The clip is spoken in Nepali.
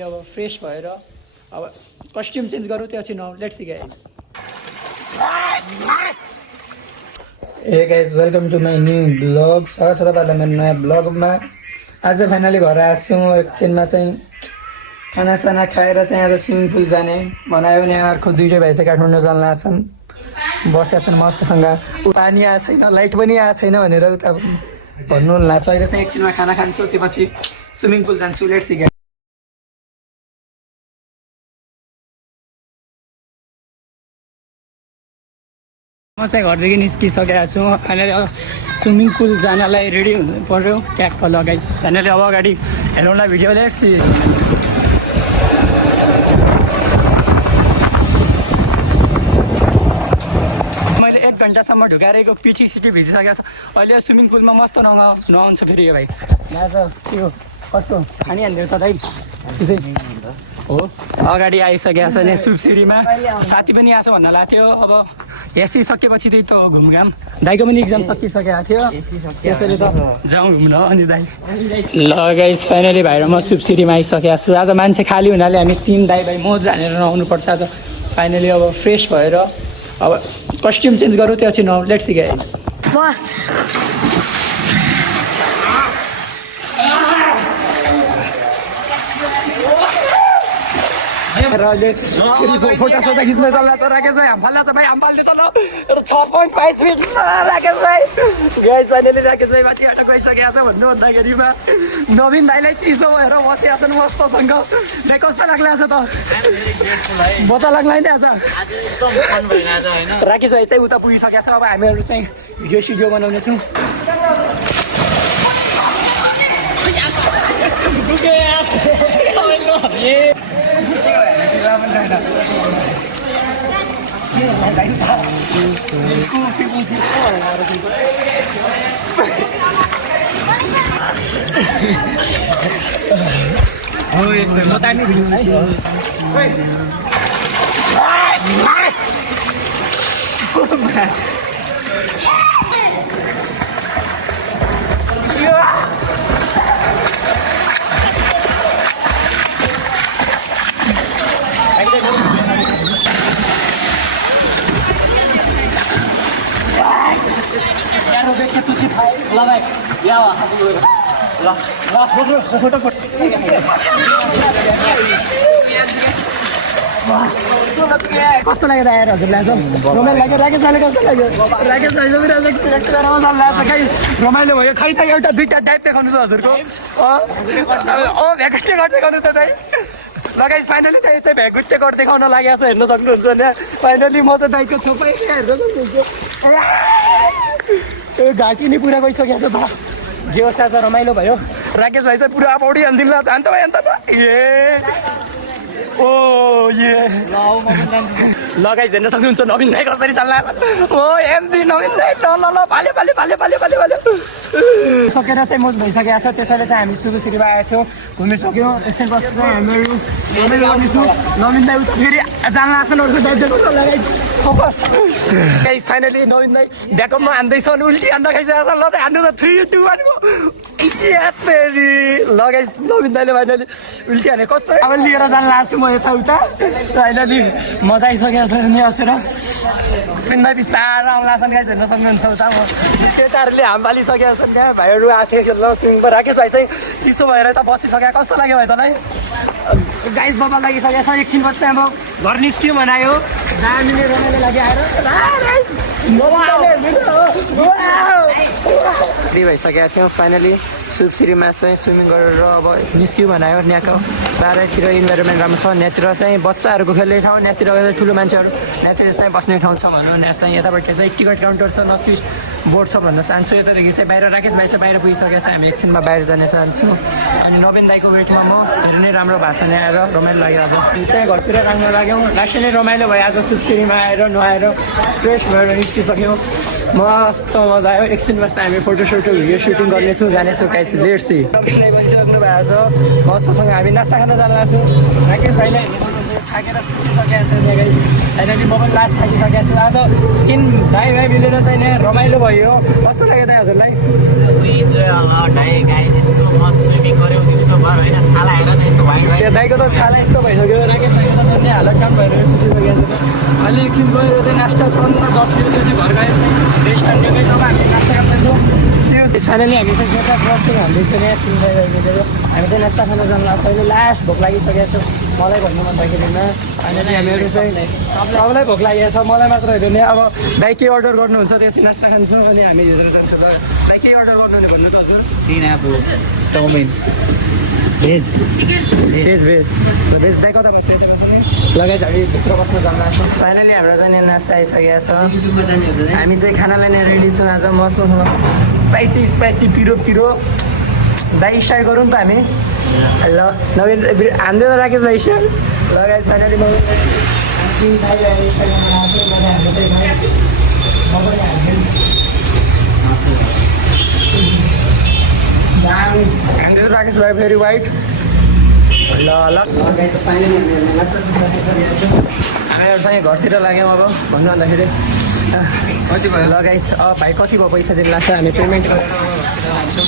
अब फ्रेश भएर अब कस्ट्युम चेन्ज गरौँ त्यसपछि let's see guys. Hey guys welcome to my new blog. स्वागत छ तपाईँहरूलाई मेरो नयाँ ब्लगमा। आज फाइनली घर आएको छु। एकछिनमा चाहिँ खानासाना खाएर चाहिँ आज स्विमिङ पुल जाने बनायो भने अर्को दुईटै भाइ चाहिँ काठमाडौँ जान लागेका छन्। बसेका छन् मस्तसँग। पानी आएको छैन, लाइट पनि आएको छैन भनेर उता भन्नु लाग्छ। अहिले चाहिँ एकछिनमा खाना खान्छु, त्यसपछि स्विमिङ पुल जान्छु। Let's see guys. म चाहिँ घरदेखि निस्किसकेको छु। फाइनली अब स्विमिङ पुल जानलाई रेडी हुनु पर्यो। ट्याक्क लगाइ फाइनली अब अगाडि हेरौँला भिडियो। Let's see. मैले 1 घन्टासम्म ढुकारेको पिठी सिटी भिजिसकेको छ। अहिले स्विमिङ पुलमा मस्त नुहाउँछ फेरि यो भाइ। यहाँ त त्यो कस्तो खानिहाल्ने त दाइ हो। अगाडि आइसकेको छ नि सुपसिरीमा। साथी पनि आएको छ भन्न लाग्थ्यो। अब एसी सकेपछि त्यही त घुमघाम। दाइको पनि इक्जाम सकिसकेको थियो, त्यसैले त जाउँ घुम्न। अनि दाइ ल गाइस फाइनली भाइ र म सुपसिरीमा आइसकेको छु। आज मान्छे खाली हुनाले हामी 3 दाइ भाइ म जानेर नुहाउनुपर्छ आज। फाइनली अब फ्रेस भएर अब कस्ट्युम चेन्ज गरौँ त्यसपछि लेट्स सी गाइस। फोटो सोटा खिच्न चल्ला छ राकेश भाइ। हामफाल्ला छ भाइ, हामफाल्ने त 6.5 फिट राकेश भाइ। गाइस फाइनली राकेश भाइ माथिबाट गइसकेको छ भन्नु भन्दाखेरिमा नवीन भाइलाई चिसो भएर बसिया छन् मस्तसँग। दाइ कस्तो लाग्ला छ त? बता लाग्ला नि आज एकदम फन भइरहेछ हैन। राकेश भाइ चाहिँ उता पुगिसकेको छ। अब हामीहरू चाहिँ भिडियो सिडियो बनाउने छौँ। कस्तो लाग्यो आएर हजुरलाई? रमाइलो लाग्यो। राकेश भाइले कस्तो लाग्यो? राकेश भाइले रमाइलो भयो। खै त एउटा दुईटा टाइप देखाउनु छ हजुरको। भ्याकुटे गर्दै देखाउनु त दाइ। लगाइस फाइनली दाइ चाहिँ भ्याकुटे गर्दै देखाउन लागेको छ। हेर्न सक्नुहुन्छ नि। फाइनली म चाहिँ दाइको छेउमै हेर्न सक्नुहुन्छ। घाँटी नि पुरा गइसकेको छ त। जे होस् आज रमाइलो भयो। राकेश भाइ चाहिँ पुरा पौडी हान्दिनु लाग्छ। अन्त भाइ अन्त त ओ ये लगाइ हेर्न सक्नुहुन्छ नवीन दाइ कसरी चल्ला ओ एमजी नवीन दाइ। ल पाल्यो सकेर चाहिँ मोज भइसकेको छ। त्यसैले चाहिँ हामी सुरुसिरीमा आएको थियौँ, घुमिसक्यौँ। एकछिन पछि चाहिँ हामीहरू रमाइलो गर्नेछौँ। नवीन दाइ उता फेरि जान लाग्छ। अर्को दाइ लगाइ फोकस। फाइनली नवीन दाइ ब्याकअपमा हान्दैछ अनि उल्टी हान्दा खाइसकेको छ। ल त हान्नु त 3 2 1 गो। लगाइ नवीन दाइले फाइनली उल्टी हाने। कस्तो अब लिएर जान लाग्छु म यताउता। फाइनली मजा आइसकेको छ नि बसेर। सुन्दा बिस्तारो आउला छन् गाइस, हेर्न सक्नुहुन्छ उता। म केटाहरूले हाम फालिसकेको छन्। त्यहाँ भाइहरू आएको थियो खेल्न स्विमिङमा। राकेश भाइ चाहिँ चिसो भएर त बसिसक्यो। कस्तो लाग्यो भाइ तँलाई? गाइस बबल लागिसकेको छ। एकछिन पछि चाहिँ अब घर निस्क्यो बनायो। दामीले रमाइलो लागि आएर रेडी भइसकेको थियो। फाइनली सुपसिरीमा चाहिँ स्विमिङ गरेर अब निस्क्यो बनायो। यहाँको चारैतिर इन्भाइरोमेन्ट राम्रो छ। यहाँतिर चाहिँ बच्चाहरूको खेल्ने ठाउँ, यहाँतिर ठुलो मान्छेहरू, यहाँतिर चाहिँ बस्ने ठाउँ छ भनौँ। यहाँ चाहिँ यतापट्टि चाहिँ टिकट काउन्टर छ, नर्थ इस्ट बोर्ड छ भन्न चाहन्छु। यतादेखि चाहिँ बाहिर राकेश भाइ चाहिँ बाहिर पुगिसकेको छ। हामी एकछिनमा बाहिर जाने चाहन्छु। अनि नवीन दाइको वेटमा म धेरै नै राम्रो भएको छ। आएर रमाइलो लाग्यो। आज चाहिँ घरतिर राम्रो लाग्यो। लास्ट नै रमाइलो भयो। आज सुपसिरीमा आएर नुहाएर फ्रेस भएर निस्किसक्यौँ। मस्त मजा आयो। एकछिन बस्दा हामी फोटोसोटो भिडियो सुटिङ गर्नेछौँ, जानेछौँ गाइस। Let's see. नवीन दाइ बसिसक्नु भएको छ। मस्तसँग हामी नास्ता खान जान लाग्छौँ। राकेश भाइलाई हेर्न सक्नुहुन्छ थाकेर सुतिसकेको छ त्यहाँ गाइस फाइनली म पनि लास्ट थाकिसकेको छु आज 3 भाइ मिलेर चाहिँ यहाँ रमाइलो भयो कस्तो लाग्यो त हजुरलाई त्यो दाइको त छाला यस्तो भइसक्यो राकेश दाइको त झन् हालत काम भएर सुतिसकेको छ अहिले एकछिन गएर चाहिँ नास्ता 15-10 मिनट चाहिँ घर गएर चाहिँ रेस्ट हान्ने जब हामी नास्ता गर्दैछौँ फाइनली हामी चाहिँ जेटा क्रसिङ हान्दैछौँ यहाँ 3 भाइ मिलेर हामी चाहिँ नास्ता खान जानु लाग्छ अहिले लास्ट भोक लागिसकेको छ मलाई भन्नु भन्दाखेरिमा फाइनली हामीहरू चाहिँ सबलाई भोक लागेको छ मलाई मात्र होइन नि अब दाइ के अर्डर गर्नुहुन्छ त्यसै नास्ता खान्छौँ अनि हामी हेरेर जान्छौँ त दाइ के अर्डर गर्नु भन्नु त हजुर चाउमिन भेज दाइ कता बस्छ यता बस्छ नि लगायत हामी भित्र बस्न जानु लाग्छौँ फाइनली हाम्रो चाहिँ नास्ता आइसकेको छ हामी चाहिँ खानालाई नै रेडी छौँ आज मस्त स्पाइसी पिरो दाइ स्टार्ट गरौँ त हामी ल नवीन हान्दैन राकेश भाइ स्टार्ट लगाएछ फाइनली हान्दैछ राकेश भाइ भेरी वाइट ल हामीहरू चाहिँ घरतिर लाग्यौँ अब भन्नु भन्दाखेरि कति भयो लगाइस भाइ कति भयो पैसा दिनु लाग्छ हामी पेमेन्ट गरेर लाग्छौँ